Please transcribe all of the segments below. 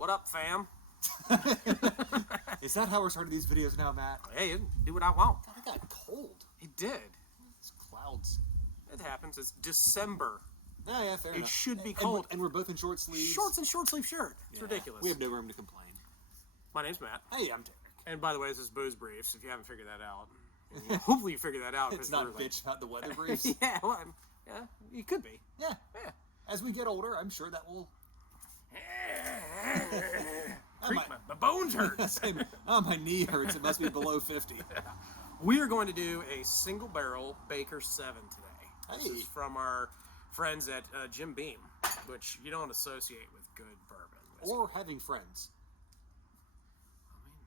What up, fam? Is that how we're starting these videos now, Matt? Hey, do what I want. I got cold. It did. It's clouds. It happens. It's December. Yeah, fair enough. It should be cold. And we're both in short sleeves. Shorts and short sleeve shirt. It's ridiculous. We have no room to complain. My name's Matt. Hey, I'm Derek. And by the way, this is Booze Briefs, if you haven't figured that out. Hopefully you figured that out. It's not a bitch about the weather briefs. Yeah, well, yeah, you could be. Yeah. Yeah. As we get older, I'm sure that will... My bones hurt. Oh, my knee hurts. It must be below 50. We are going to do a single barrel Baker 7 today. This Hey. is from our friends at Jim Beam, which you don't associate with good bourbon. Or having friends. I mean,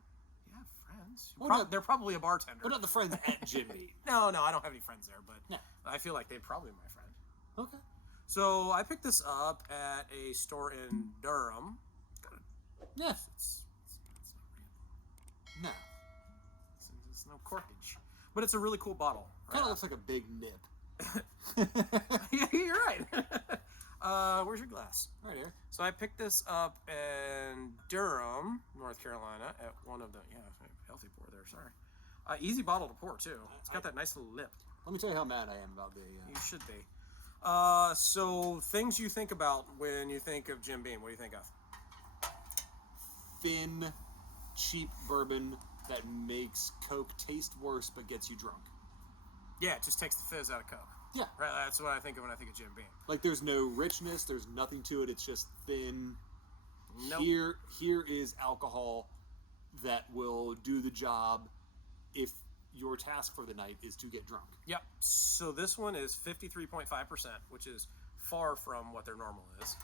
you have friends. Well, They're probably a bartender. But not the friends at Jim Beam. No, I don't have any friends there, but No. I feel like they're probably my friend. Okay. So I picked this up at a store in Durham. Yeah. It's not real. No. There's no corkage. But it's a really cool bottle. Kind of looks like a big nip. Yeah, you're right. Where's your glass? Right here. So I picked this up in Durham, North Carolina, at one of the healthy pour there. Sorry, easy bottle to pour too. It's got that nice little lip. Let me tell you how mad I am about the... You should be. So things you think about when you think of Jim Beam. What do you think of? thin, cheap bourbon that makes Coke taste worse but gets you drunk. Yeah, it just takes the fizz out of Coke. Yeah. Right, that's what I think of when I think of Jim Beam. Like, there's no richness, there's nothing to it, it's just thin. Nope. Here is alcohol that will do the job if your task for the night is to get drunk. Yep. So this one is 53.5%, which is far from what their normal is.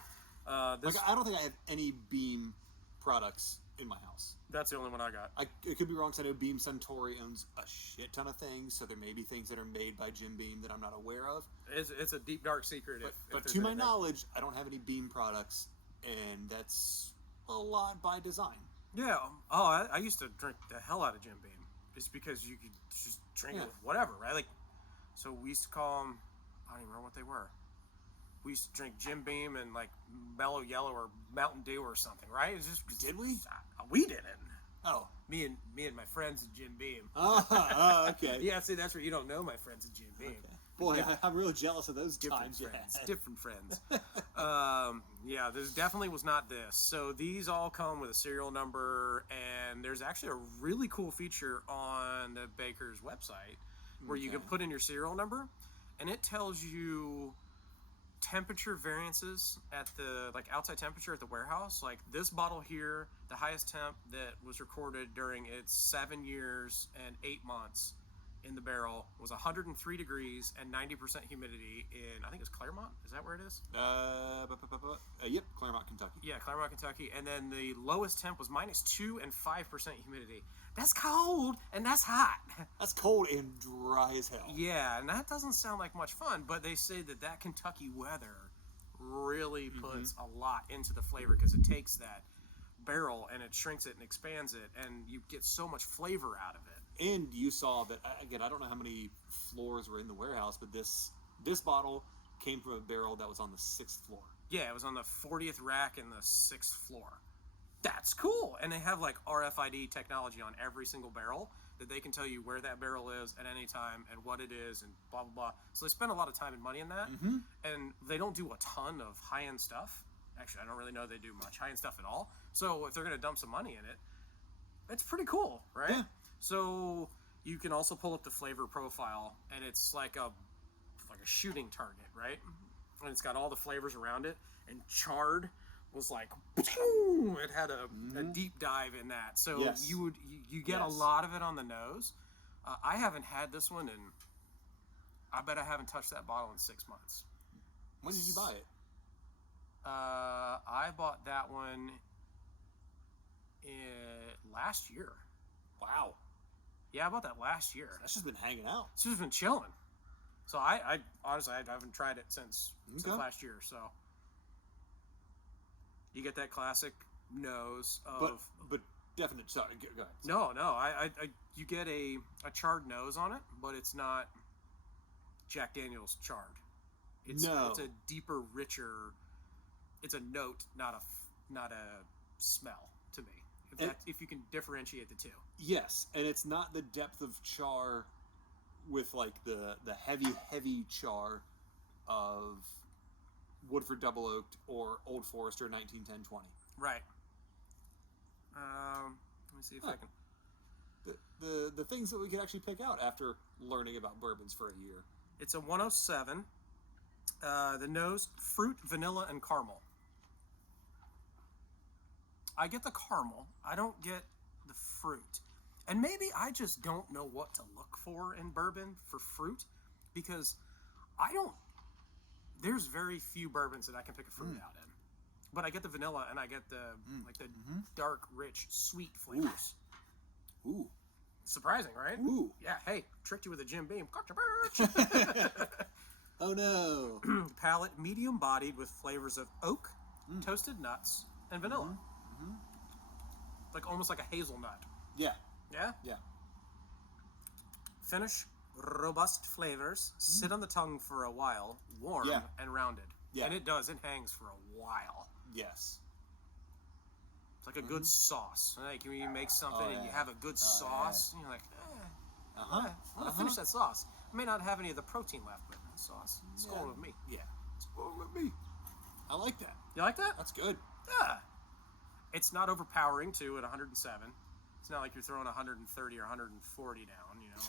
I don't think I have any Beam products in my house. That's the only one I got. It could be wrong because I know Beam Suntory owns a shit ton of things, so there may be things that are made by Jim Beam that I'm not aware of. It's a deep, dark secret. But to my knowledge, I don't have any Beam products, and that's a lot by design. Yeah. Oh, I used to drink the hell out of Jim Beam just because you could just drink it with whatever, right? Like, so we used to call them, I don't even remember what they were. We used to drink Jim Beam and like Mellow Yellow or Mountain Dew or something, right? It's just Did we? We didn't. Oh, Me and my friends at Jim Beam. Okay. Yeah, see, that's where you don't know my friends at Jim Beam. Okay. Boy, Yeah. I'm real jealous of those Different times. friends. Yeah. Different friends. Yeah, there's definitely was not this. So these all come with a serial number, and there's actually a really cool feature on the Baker's website where you can put in your serial number, and it tells you temperature variances at the outside temperature at the warehouse. Like this bottle here, the highest temp that was recorded during its 7 years and 8 months in the barrel was 103 degrees and 90% humidity in, I think it's Claremont. Is that where it is? Yep, Claremont, Kentucky. Yeah, Claremont, Kentucky. And then the lowest temp was -2 and 5% humidity. That's cold and that's hot. That's cold and dry as hell. Yeah, and that doesn't sound like much fun, but they say that Kentucky weather really puts a lot into the flavor because it takes that barrel and it shrinks it and expands it, and you get so much flavor out of it. And you saw that, again, I don't know how many floors were in the warehouse, but this bottle came from a barrel that was on the 6th floor. Yeah, it was on the 40th rack in the 6th floor. That's cool. And they have like RFID technology on every single barrel that they can tell you where that barrel is at any time and what it is and blah, blah, blah. So they spend a lot of time and money in that. And they don't do a ton of high-end stuff. Actually, I don't really know they do much high-end stuff at all. So if they're going to dump some money in it, it's pretty cool, right? Yeah. So you can also pull up the flavor profile, and it's like a shooting target, right? And it's got all the flavors around it. And charred was like, it had a deep dive in that. So Yes. you get a Yes. lot of it on the nose. I haven't had this one, and I bet I haven't touched that bottle in 6 months. When did you buy it? I bought that one last year. Wow. Yeah, I bought that last year. That's just been hanging out. It's just been chilling. So I honestly, I haven't tried it since last year. So you get that classic nose of, but definite. Sorry, go ahead. no, you get a charred nose on it, but it's not Jack Daniel's charred. It's a deeper, richer. It's a note, not a smell to me. And- If you can differentiate the two. Yes, and it's not the depth of char with like the heavy char of Woodford Double Oaked or Old Forester 1910-20. Right. Let me see if I can. The things that we could actually pick out after learning about bourbons for a year. It's a 107. The nose, fruit, vanilla, and caramel. I get the caramel. I don't get the fruit. And maybe I just don't know what to look for in bourbon for fruit, because I don't. There's very few bourbons that I can pick a fruit out in. But I get the vanilla and I get the dark, rich, sweet flavors. Ooh. Surprising, right? Ooh. Yeah, hey, tricked you with a Jim Beam. Gotcha, bitch! Oh no. Palate, medium-bodied with flavors of oak, toasted nuts, and vanilla. Like almost like a hazelnut. Yeah. Yeah? Yeah. Finish, robust flavors, sit on the tongue for a while, warm Yeah. and rounded. Yeah. And it does, it hangs for a while. Yes. It's like a good sauce. Like when you make something and you yeah. have a good sauce, and you're like, I'm gonna finish that sauce. I may not have any of the protein left, but the sauce, it's going with me. Yeah. It's going with me. I like that. You like that? That's good. Yeah. It's not overpowering too at 107. It's not like you're throwing 130 or 140 down, you know.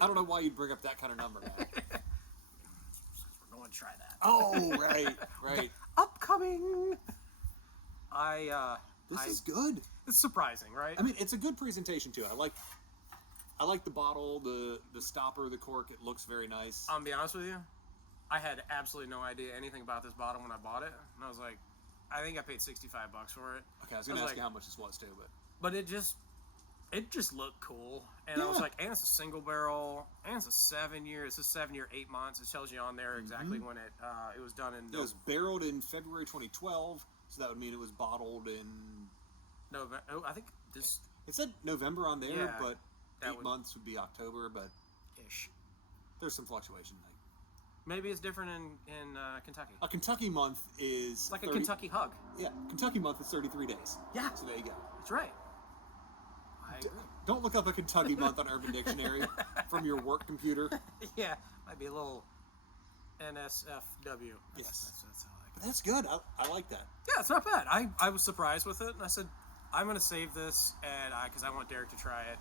I don't know why you'd bring up that kind of number, man. We're going to try that. Oh, right. Upcoming. This is good. It's surprising, right? I mean, it's a good presentation too. I like the bottle, the stopper, the cork. It looks very nice. I'll be honest with you. I had absolutely no idea anything about this bottle when I bought it, and I was like, I think I paid $65 for it. Okay, I was going to ask you how much this was too, but it just looked cool, and I was like, and it's a single barrel, and it's a 7 year. It's a 7 year, 8 months. It tells you on there exactly when it was done in. It was barreled in February 2012, so that would mean it was bottled in November. Oh, I think this. It said November on there, Yeah, but that 8 months would be October. But ish. There's some fluctuation. Like maybe it's different in Kentucky. a Kentucky month is It's like a Kentucky hug. Yeah, Kentucky month is 33 days. Yeah. So there you go. That's right. I agree. Don't look up a Kentucky month on Urban Dictionary from your work computer. Yeah, might be a little NSFW. Yes. That's how I like it. But that's good. I like that. Yeah, it's not bad. I was surprised with it, and I said, I'm going to save this, and because I want Derek to try it.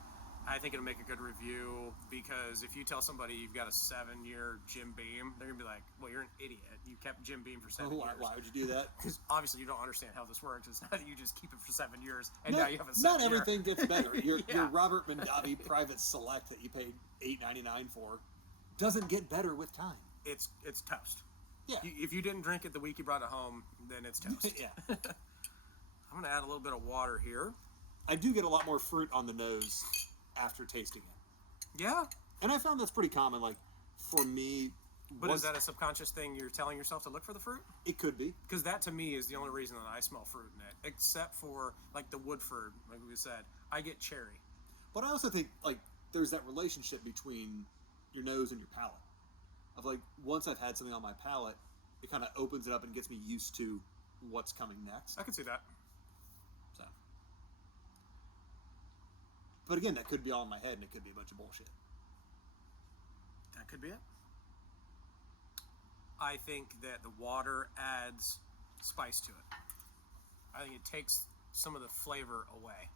I think it'll make a good review, because if you tell somebody you've got a 7 year Jim Beam, they're going to be like, well, you're an idiot. You kept Jim Beam for 7 years. Why would you do that? Because obviously you don't understand how this works. It's not that you just keep it for 7 years, and now you have a 7 Not year. everything gets better. Your Yeah. Robert Mondavi Private Select that you paid $8.99 for doesn't get better with time. It's toast. Yeah. If you didn't drink it the week you brought it home, then it's toast. Yeah. I'm going to add a little bit of water here. I do get a lot more fruit on the nose after tasting it. Yeah. And I found that's pretty common. Like, for me... But is that a subconscious thing you're telling yourself to look for the fruit? It could be. Because that, to me, is the only reason that I smell fruit in it. Except for, like, the Woodford, like we said. I get cherry. But I also think, like, there's that relationship between your nose and your palate. Of, like, once I've had something on my palate, it kind of opens it up and gets me used to what's coming next. I can see that. So. But again, that could be all in my head, and it could be a bunch of bullshit. That could be it. I think that the water adds spice to it. I think it takes some of the flavor away.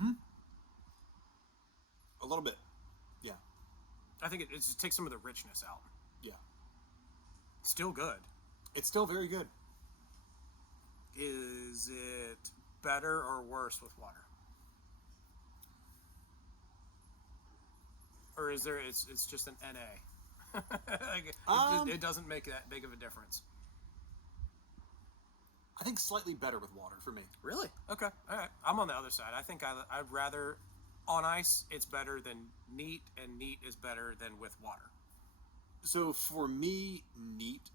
Yeah? A little bit. Yeah. I think it just takes some of the richness out. Yeah. Still good. It's still very good. Is it better or worse with water? Or is there? It's just an NA. It doesn't make that big of a difference. I think slightly better with water for me. Really? Okay. All right. I'm on the other side. I think I'd rather on ice. It's better than neat, and neat is better than with water. So for me, neat,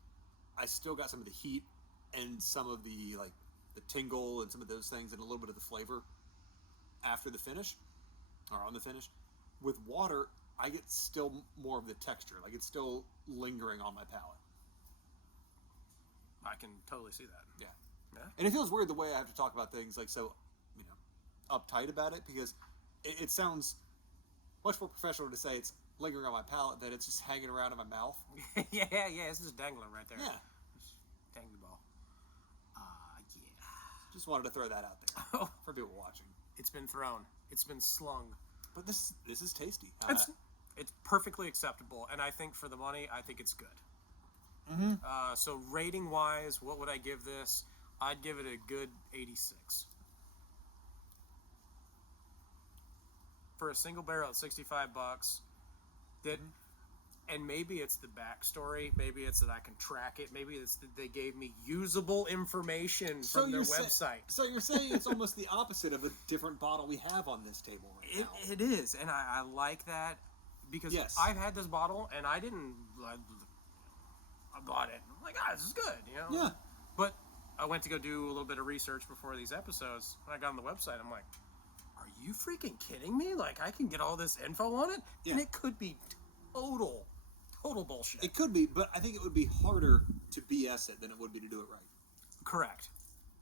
I still got some of the heat and some of the like the tingle and some of those things and a little bit of the flavor after the finish or on the finish. With water, I get still more of the texture. Like it's still lingering on my palate. I can totally see that. Yeah. Yeah. And it feels weird the way I have to talk about things like so, uptight about it, because it sounds much more professional to say it's lingering on my palate than it's just hanging around in my mouth. yeah, it's just dangling right there. Yeah. Just dangly ball. Yeah. Just wanted to throw that out there for people watching. It's been thrown. It's been slung. But this is tasty. It's perfectly acceptable, and I think for the money, I think it's good. Mm-hmm. So rating wise, what would I give this? I'd give it a good 86. For a single barrel at $65, that, and maybe it's the backstory, maybe it's that I can track it, maybe it's that they gave me usable information from their website. So you're saying it's almost the opposite of a different bottle we have on this table right now. It is, and I like that, because I've had this bottle, and I didn't, I bought it, I'm like, this is good, Yeah. But I went to go do a little bit of research before these episodes, and I got on the website, I'm like, are you freaking kidding me? Like, I can get all this info on it? Yeah. And it could be total bullshit. It could be, but I think it would be harder to BS it than it would be to do it right. Correct.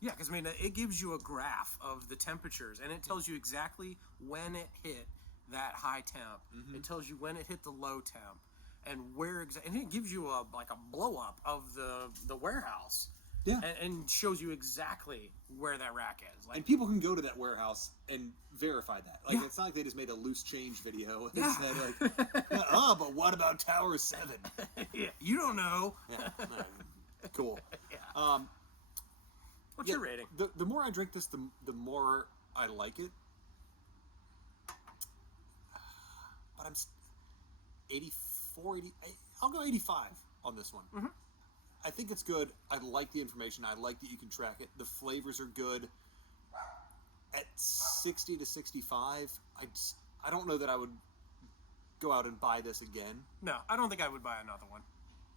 Yeah, because, it gives you a graph of the temperatures, and it tells you exactly when it hit that high temp. Mm-hmm. It tells you when it hit the low temp, and where exactly. And it gives you a blow-up of the warehouse. Yeah. And shows you exactly where that rack is. And people can go to that warehouse and verify that. It's not like they just made a loose change video and said, but what about Tower 7? Yeah, you don't know. Yeah. Cool. Yeah. What's your rating? The more I drink this, the more I like it. But I'm 84, 80, I'll go 85 on this one. Mm-hmm. I think it's good. I like the information. I like that you can track it. The flavors are good. At 60 to 65, I don't know that I would go out and buy this again. No, I don't think I would buy another one.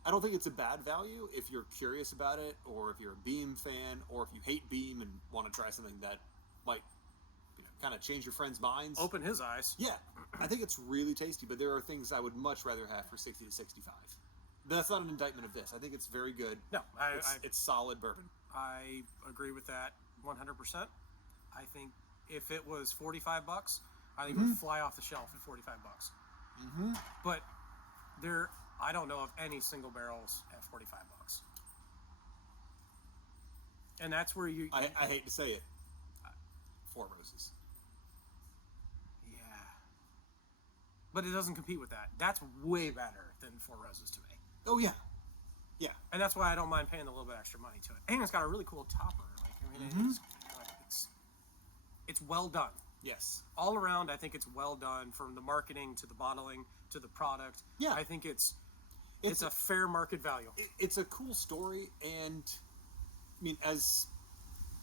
I don't think it's a bad value if you're curious about it, or if you're a Beam fan, or if you hate Beam and want to try something that might kind of change your friends' minds. Open his eyes. Yeah, I think it's really tasty, but there are things I would much rather have for 60 to 65. That's not an indictment of this. I think it's very good. No, it's solid bourbon. I agree with that 100%. I think if it was $45, I think it would fly off the shelf at $45. Mm-hmm. But I don't know of any single barrels at $45. And that's where I hate to say it. Four Roses. Yeah. But it doesn't compete with that. That's way better than Four Roses to me. Oh, yeah. Yeah. And that's why I don't mind paying a little bit extra money to it. And it's got a really cool topper. It's well done. Yes. All around, I think it's well done, from the marketing to the bottling to the product. Yeah. I think it's a fair market value. It's a cool story, and as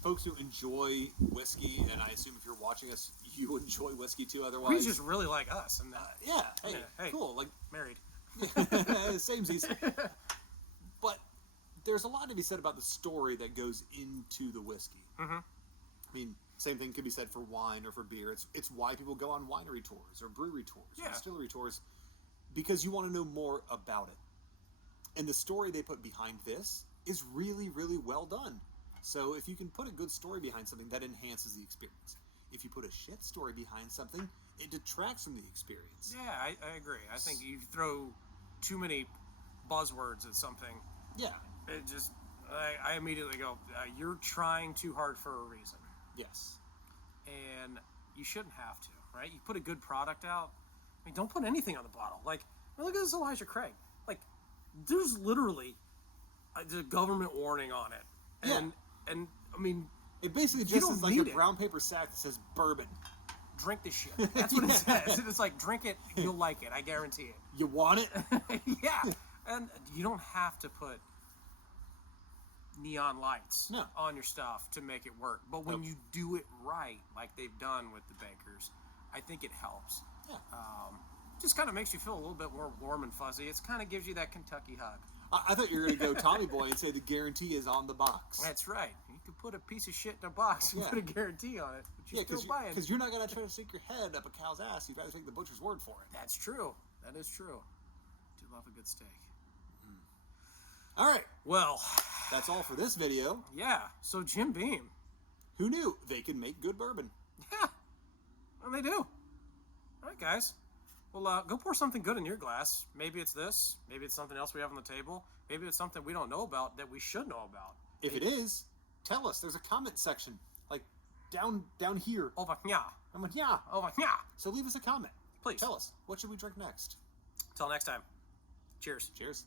folks who enjoy whiskey, and I assume if you're watching us, you enjoy whiskey too. Otherwise, we just really like us, and hey, cool, like married. Samesies. But there's a lot to be said about the story that goes into the whiskey. Mm-hmm. Same thing could be said for wine or for beer. It's why people go on winery tours or brewery tours or distillery tours, because you want to know more about it. And the story they put behind this is really, really well done. So if you can put a good story behind something, that enhances the experience. If you put a shit story behind something, it detracts from the experience. Yeah, I agree. I think you throw too many buzzwords at something. Yeah. It just, I immediately go, you're trying too hard for a reason. Yes. And you shouldn't have to, right? You put a good product out. Don't put anything on the bottle. Like, look at this Elijah Craig. Like, there's literally a government warning on it. And it basically just is like a brown paper sack that says bourbon. Drink this shit. That's what it says. It's like, drink it, you'll like it. I guarantee it. You want it? Yeah. And you don't have to put neon lights on your stuff to make it work. But when you do it right, like they've done with the Bakers, I think it helps. Yeah. Just kind of makes you feel a little bit more warm and fuzzy. It kind of gives you that Kentucky hug. I thought you were going to go Tommy Boy and say the guarantee is on the box. That's right. You could put a piece of shit in a box and put a guarantee on it, but you're still buying. Because you're not going to try to stick your head up a cow's ass. You'd rather take the butcher's word for it. That's true. That is true. I do love a good steak. All right. Well, that's all for this video. Yeah. So Jim Beam. Who knew they could make good bourbon? Yeah. And they do. All right, guys. Well, go pour something good in your glass. Maybe it's this. Maybe it's something else we have on the table. Maybe it's something we don't know about that we should know about. If it is, tell us. There's a comment section, like down here. Over here. I'm like, yeah. Over here. So leave us a comment. Please. Tell us, what should we drink next? Till next time. Cheers. Cheers.